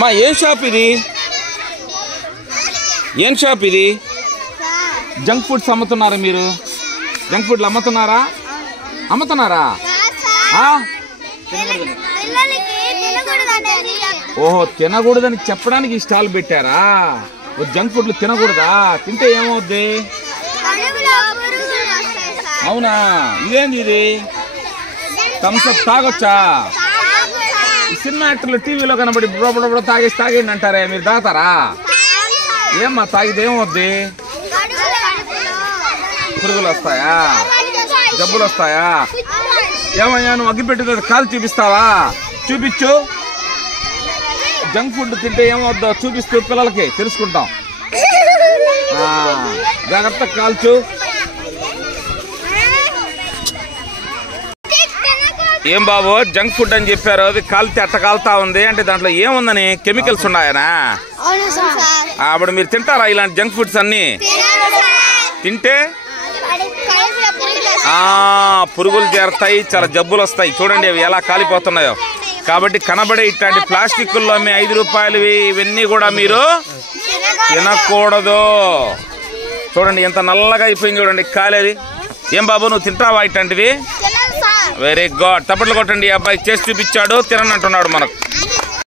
మా ఏం షాప్ ఇది? ఏం షాప్ ఇది? జంక్ ఫుడ్స్ అమ్ముతున్నారా మీరు? జంక్ ఫుడ్లు అమ్ముతున్నారా? ఓహో, తినకూడదని చెప్పడానికి స్టాల్ పెట్టారా? జంక్ ఫుడ్లు తినకూడదా? తింటే ఏమవుద్ది? అవునా, ఇదేంది ఇది? Thums up తాగొచ్చా? సినిమా యాక్టర్లు టీవీలో కనబడి బుడబుడ తాగేయండి అంటారే, మీరు తాగుతారా? ఏమ్మా తాగితే ఏమవుద్ది? పురుగులు వస్తాయా? జబ్బులు వస్తాయా? ఏమయ్యా, నువ్వు అగ్గిపెట్టిన కాలు చూపిస్తావా? చూపించు. జంక్ ఫుడ్ తింటే ఏమవుద్దో చూపిస్తూ పిల్లలకి తెలుసుకుంటాం. జాగ్రత్త కాల్చు. ఏం బాబు, జంక్ ఫుడ్ అని చెప్పారు, అది కాలితే అట్ట కాలుతా ఉంది అంటే దాంట్లో ఏముందని? కెమికల్స్ ఉన్నాయనా? అప్పుడు మీరు తింటారా ఇలాంటి జంక్ ఫుడ్స్ అన్ని? తింటే పురుగులు చేరుతాయి, చాలా జబ్బులు వస్తాయి. చూడండి అవి ఎలా కాలిపోతున్నాయో. కాబట్టి కనబడే ఇట్లాంటి ప్లాస్టిక్లో అమ్మే 5 రూపాయలవి ఇవన్నీ కూడా మీరు తినకూడదు. చూడండి ఎంత నల్లగా అయిపోయింది, చూడండి కాలేది. ఏం బాబు, నువ్వు తింటావా ఇట్లాంటివి? వెరీ గుడ్, తప్పట్లు కొట్టండి. అబ్బాయి చేసి చూపించాడు, తిననంటున్నాడు మనకు.